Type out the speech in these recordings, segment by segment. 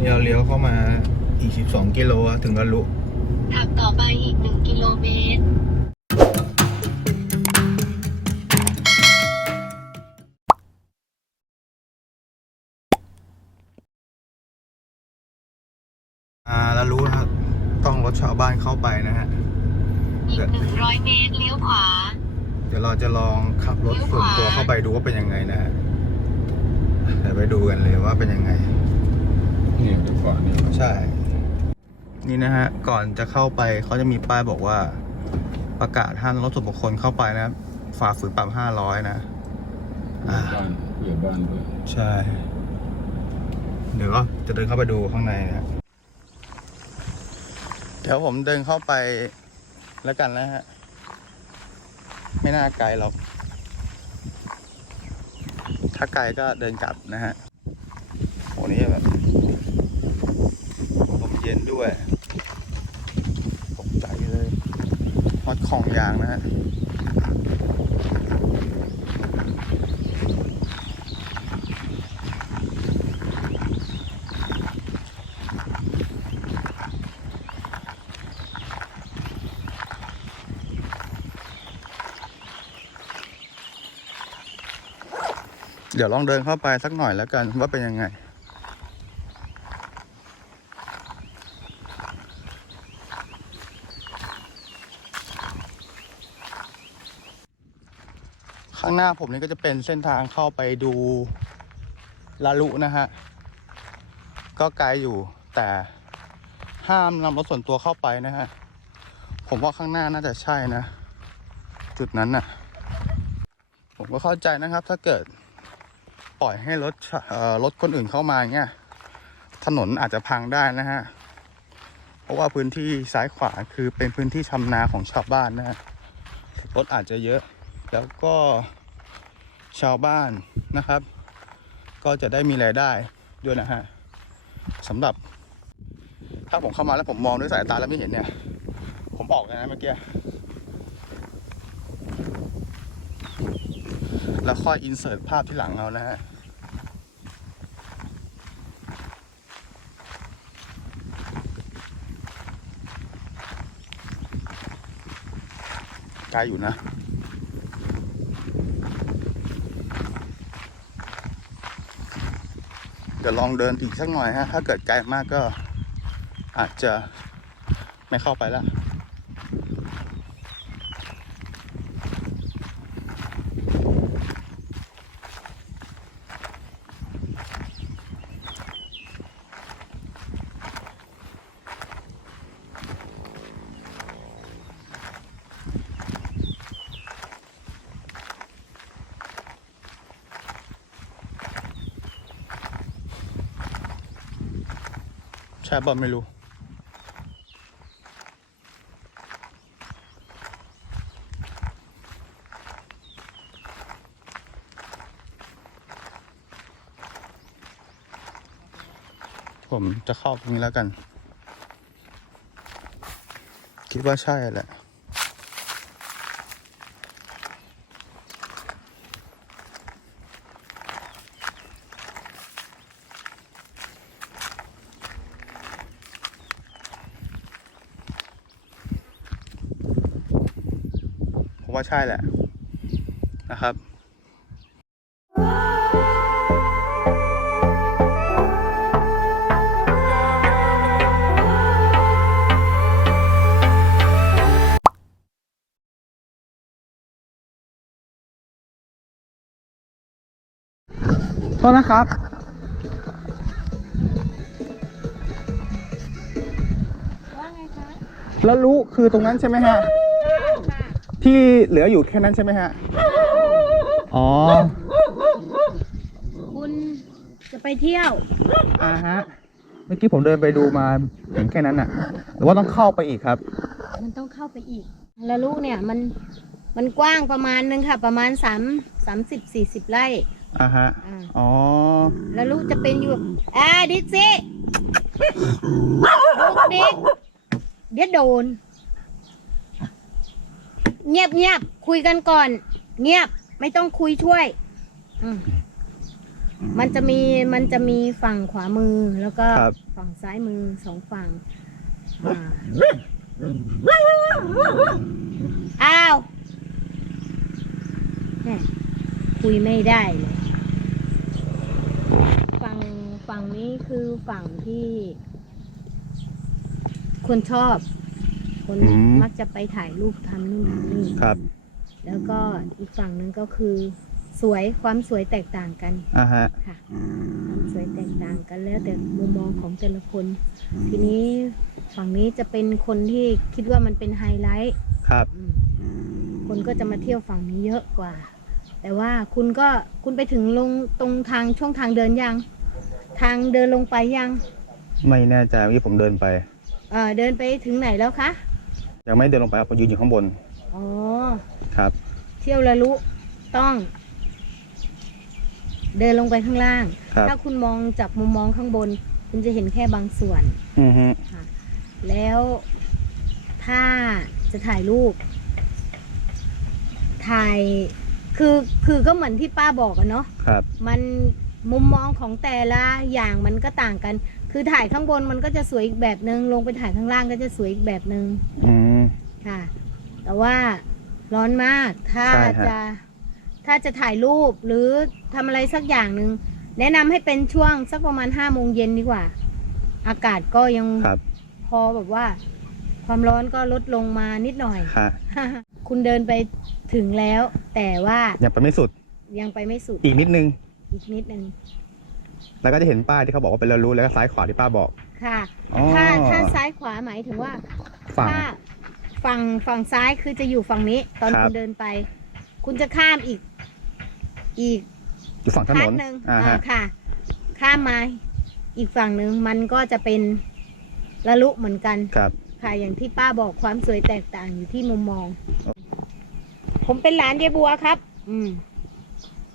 นี่เราเลี้ยวเข้ามาอีก 12 กิโลอะถึงละลุขับต่อไปอีก 1 กิโลเมตร อ่าละลุนะครับ ต้องรถชาวบ้านเข้าไปนะฮะ อีก 100 เมตรเลี้ยวขวา เดี๋ยวเราจะลองขับรถส่วนตัวเข้าไปดูว่าเป็นยังไงนะฮะเดี๋ยวไปดูกันเลยว่าเป็นยังไงเนี่ยเดี๋ยวก่อนเนี่ยใช่ นี่นะฮะ ก่อนจะเข้าไปเขาจะมีป้ายบอกว่าประกาศห้ามรถส่วนบุคคลเข้าไปนะครับฝ่าฝืนปรับห้าร้อยนะอ่าบ้านเผื่อบ้านด้วยใช่ เดี๋ยวก็จะเดินเข้าไปดูข้างในนะเดี๋ยวผมเดินเข้าไปแล้วกันนะฮะ ไม่น่าไกลหรอก ถ้าไกลก็เดินกลับนะฮะโอ้นี่แบบลมเย็น ด้วยตกใจเลยมัดของยางนะฮะเดี๋ยวลองเดินเข้าไปสักหน่อยแล้วกันว่าเป็นยังไง ข้างห น้าผมนี่ก็จะเป็นเส้นทางเข้าไปดูลาลุนะฮะ ก็ไกลอยู่แต่ห้ามนำรถส่วนตัวเข้าไปนะฮะ ผมว่าข้างหน้าน่าจะใช่นะ จุดนั้นน่ะ ผมก็เข้าใจนะครับ ถ้าเกิดปล่อยให้รถรถคนอื่นเข้ามาเงี้ยถนนอาจจะพังได้นะฮะ เพราะว่าพื้นที่ซ้ายขวาคือเป็นพื้นที่ชำนาของชาวบ้านนะฮะรถอาจจะเยอะ แล้วก็ ชาวบ้านนะครับ ก็จะได้มีรายได้ด้วยนะฮะสำหรับ ถ้าผมเข้ามาแล้วผมมองด้วยสายตาแล้วไม่เห็นเนี่ย ผมออกเลยนะเมื่อกี้แล้วค่อยอินเสิร์ตภาพที่หลังเอานะฮะไกลอยู่นะ ดี๋ยวลองเดินอีกสักหน่อยฮะถ้าเกิดไกลมากก็อาจจะไม่เข้าไปแล้ว ใช่ป่ะไม่รู้ ผมจะเข้าตรงนี้แล้วกัน คิดว่าใช่แหละ ใช่แหละนะครับโทษนะครับ ว่าไงคะ แล้วรู้คือตรงนั้นใช่ไหมฮะ ที่เหลืออยู่แค่นั้นใช่ไหมฮะ อ๋อ คุณจะไปเที่ยว อ่าฮะ เมื่อกี้ผมเดินไปดูมาเห็นแค่นั้นน่ะ หรือว่าต้องเข้าไปอีกครับ มันต้องเข้าไปอีก แล้วลูกเนี่ยมันมันกว้างประมาณนึงค่ะ ประมาณสามสามสิบสี่สิบไร่ อ่าฮะ อ่า อ๋อ แล้วลูกจะเป็นอยู่อ่าดิกซี่ลูกดิกเดี๋ยวโดน เงียบเงียบคุยกันก่อน เงียบไม่ต้องคุยช่วย อืมมันจะมีมันจะมีฝั่งขวามือแล้วก็ครับ ฝั่งซ้ายมือสองฝั่งอ่าอ้าวแหม่คุยไม่ได้เลยฝั่งฝั่งนี้คือฝั่งที่คนชอบ คนอืม มักจะไปถ่ายรูปทำนู่นทำนี่ครับแล้วก็อีกฝั่งหนึงก็คือ สวยความสวยแตกต่างกันอ่าฮะ ค่ะความสวยแตกต่างกันแล้วแต่มุมมองของแต่ละคน ทีนี้ฝั่งนี้จะเป็นคนที่คิดว่ามันเป็นไฮไลท์ ครับ อืมคนก็จะมาเที่ยวฝั่งนี้เยอะกว่า แต่ว่าคุณก็คุณไปถึงลงตรงทางช่วงทางเดินยัง ทางเดินลงไปยังไม่แน่ใจเมื่อกี้ผมเดินไป เออเดินไปถึงไหนแล้วคะ ยังไม่เดินลงไปครับผมยืนอยู่ข้างบนอ๋อครับ เที่ยวละลุต้อง เดินลงไปข้างล่าง ครับ ถ้าคุณมองจากมุมมองข้างบน คุณจะเห็นแค่บางส่วน อือฮึค่ะแล้วถ้าจะถ่ายรูป ถ่ายคือคือก็เหมือนที่ป้าบอกอะเนาะครับ มันมุมมองของแต่ละอย่างมันก็ต่างกัน คือถ่ายข้างบนมันก็จะสวยอีกแบบหนึง่งลงไปถ่ายข้างล่างก็จะสวยอีกแบบหนึง่งอืม ค่ะ แต่ว่าร้อนมากถ้าใช่ฮะ จะถ้าจะถ่ายรูปหรือทำอะไรสักอย่างหนึ่งแนะนำให้เป็นช่วงสักประมาณห้าโมงเย็นดีกว่า อากาศก็ยังครับพอแบบว่า ความร้อนก็ลดลงมานิดหน่อยค่ะคุณเดินไปถึงแล้ว แต่ว่ายังไปไม่สุดยังไปไม่สุดอีกนิดนึง อีกนิดนึงแล้วก็จะเห็นป้ายที่เขาบอกว่าเป็นระรู้แล้วก็ซ้ายขวาที่ป้าบอก ค่ะ อ๋อ ถ้าถ้าซ้ายขวาหมายถึงว่า ฝั่งถ้า ฝั่งฝั่งซ้ายคือจะอยู่ฝั่งนี้ ตอนครับคุณเดินไป คุณจะข้ามอีก อีกอยู่ฝั่งถพานร์ทนหนึ่งอ่าอ่าฮะค่ะ ข้ามมาอีกฝั่งหนึ่งมันก็จะเป็นละลุเหมือนกัน ครับ ค่ะอย่างที่ป้าบอกความสวยแตกต่างอยู่ที่มุมมองผมเป็นหลานยายบัวครับ อืม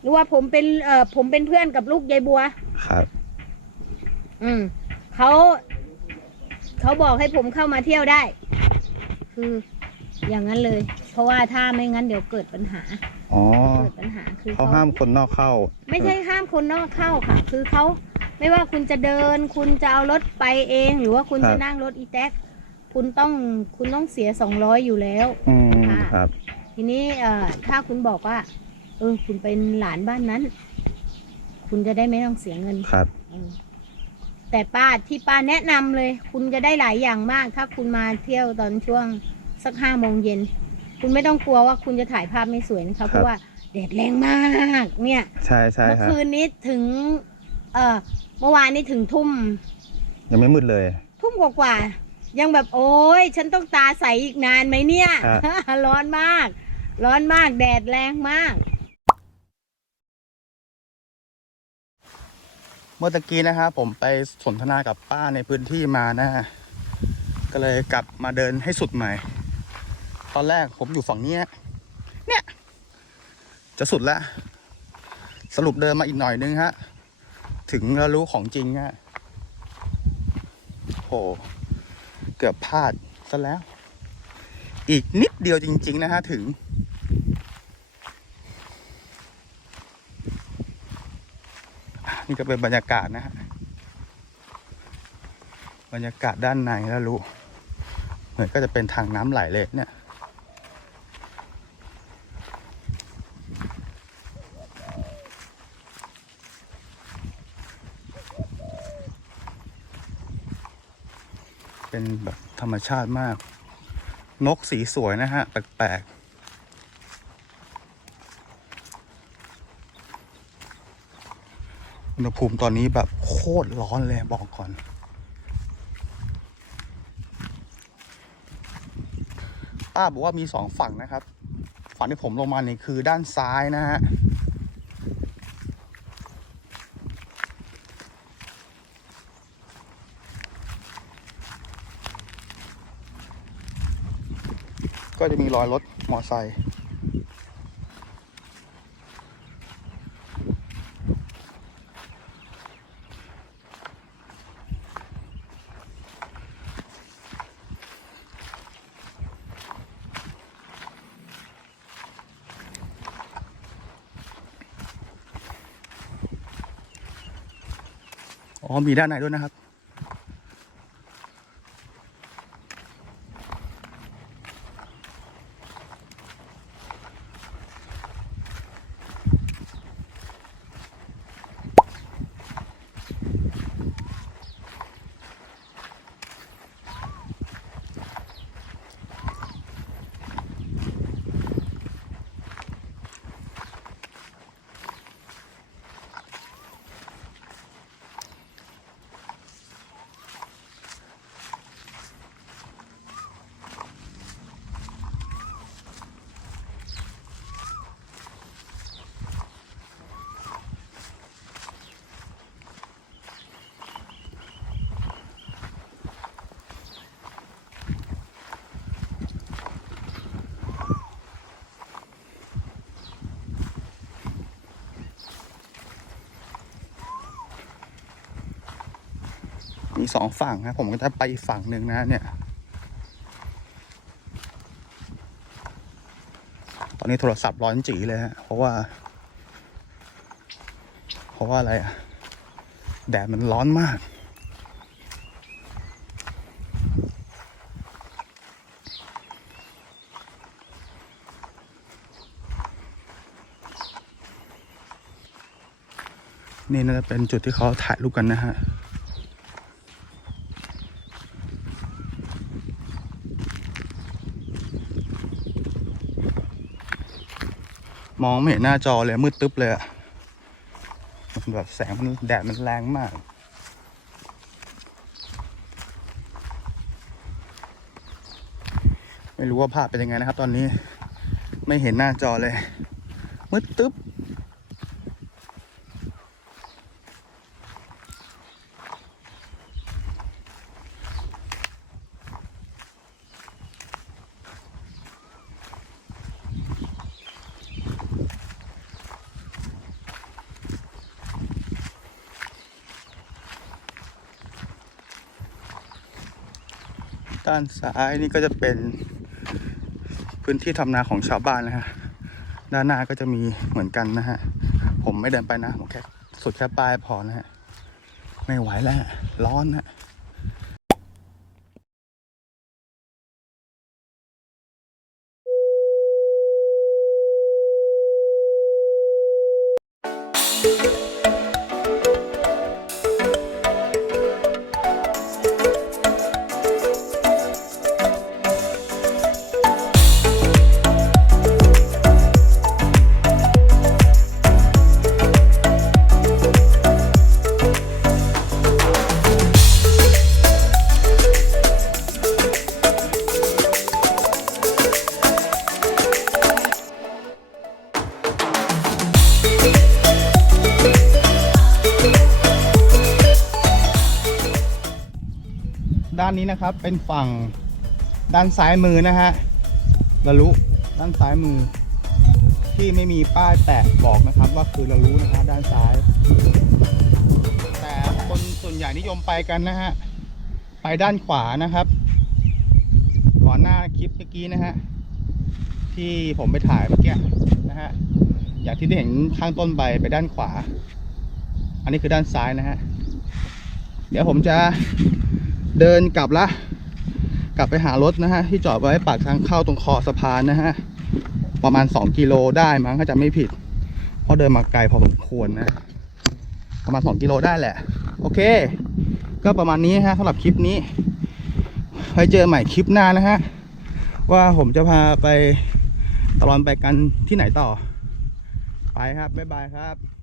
หรือว่าผมเป็นเอ่อผมเป็นเพื่อนกับลูกยายบัว ครับ อืมเขาเขาบอกให้ผมเข้ามาเที่ยวได้ คือ อย่างนั้นเลย เพราะว่าถ้าไม่งั้นเดี๋ยวเกิดปัญหาอ๋อเกิดปัญหาคือเขาห้ามคนนอกเข้า ไม่ใช่ห้ามคนนอกเข้าค่ะ คือเขาไม่ว่าคุณจะเดิน คุณจะเอารถไปเอง หรือว่าคุณครับ จะนั่งรถอีแท็กคุณต้องคุณต้องเสียสองร้อยอยู่แล้ว อืมค่ะครับ ทีนี้เอ่อถ้าคุณบอกว่า เออ คุณเป็นหลานบ้านนั้น คุณจะได้ไม่ต้องเสียเงินครับ เออ แต่ป้าที่ป้าแนะนำเลย คุณจะได้หลายอย่างมาก ถ้าคุณมาเที่ยวตอนช่วงสักห้าโมงเย็น คุณไม่ต้องกลัวว่าคุณจะถ่ายภาพไม่สวยนะคะเพราะว่าแดดแรงมากเนี่ย ใช่ใช่เมื่อครับคืนนี้ถึง เออเมื่อวานนี้ถึงทุ่ม ยังไม่มืดเลย ทุ่มกว่าๆยังแบบโอ้ยฉันต้องตาใสอีกนานไหมเนี่ยครับร้อนมาก ร้อนมากแดดแรงมาก เมื่อตะกี้นะฮะผมไปสนทนากับป้าในพื้นที่มานะฮะก็เลยกลับมาเดินให้สุดใหม่ ตอนแรกผมอยู่ฝั่งเนี้ยเนี่ย จะสุดแล้ว สรุปเดินมาอีกหน่อยนึงฮะ ถึงแล้วรู้ของจริงฮะโห เกือบพลาดซะแล้ว อีกนิดเดียวจริง ๆ นะฮะถึง นี่ก็เป็นบรรยากาศนะฮะบรรยากาศด้านในแล้วรู้เหมือนก็จะเป็นทางน้ำไหลเลยเนี่ยเป็นแบบธรรมชาติมาก นกสีสวยนะฮะ แปลกๆ อุณหภูมิตอนนี้แบบโคตรร้อนเลยบอกก่อน ป้าบอกว่ามีสองฝั่งนะครับ ฝั่งที่ผมลงมาเนี่ยคือด้านซ้ายนะฮะ ก็จะมีรอยรถมอไซค์ อ๋อมีด้านในด้วยนะครับ สองฝั่งนะผมก็จะไปอีกฝั่งหนึ่งนะเนี่ย ตอนนี้โทรศัพท์ร้อนจีเลยฮะเพราะว่า เพราะว่าอะไรอะแดดมันร้อนมาก นี่น่าจะเป็นจุดที่เขาถ่ายรูปกันนะฮะ มองไม่เห็นหน้าจอเลยมืดตึ๊บเลยอะแบบแสงมันแดดมันแรงมากไม่รู้ว่าภาพเป็นยังไงนะครับ ตอนนี้ไม่เห็นหน้าจอเลยมืดตึ๊บ ด้านซ้ายนี่ก็จะเป็นพื้นที่ทำนาของชาวบ้านนะฮะ ด้านหน้าก็จะมีเหมือนกันนะฮะ ผมไม่เดินไปนะ ผมแค่สุดแค่ป้ายพอนะฮะ ไม่ไหวแล้วร้อนนะ นนี้นะครับ เป็นฝั่งด้านซ้ายมือนะฮะละลุด้านซ้ายมือ ที่ไม่มีป้ายแปะบอกนะครับว่าคือละลุนะฮะด้านซ้าย แต่คนส่วนใหญ่นิยมไปกันนะฮะไปด้านขวานะครับ ก่อนหน้าคลิปเมื่อกี้นะฮะที่ผมไปถ่ายเมื่อกี้นะฮะอย่างที่ได้เห็นข้างต้นใบไปด้านขวา อันนี้คือด้านซ้ายนะฮะเดี๋ยวผมจะ เดินกลับละ กลับไปหารถนะฮะ ที่จอดไว้ปากทางเข้าตรงคอสะพานนะฮะ ประมาณ 2 กิโลได้มั้งถ้าจะไม่ผิด เพราะเดินมาไกลพอสมควรนะ ประมาณ 2 กิโลได้แหละ โอเค ก็ประมาณนี้ฮะสำหรับคลิปนี้ ไว้เจอใหม่คลิปหน้านะฮะ ว่าผมจะพาไปตลอดไปกันที่ไหนต่อ ไปครับ บ๊ายบายครับ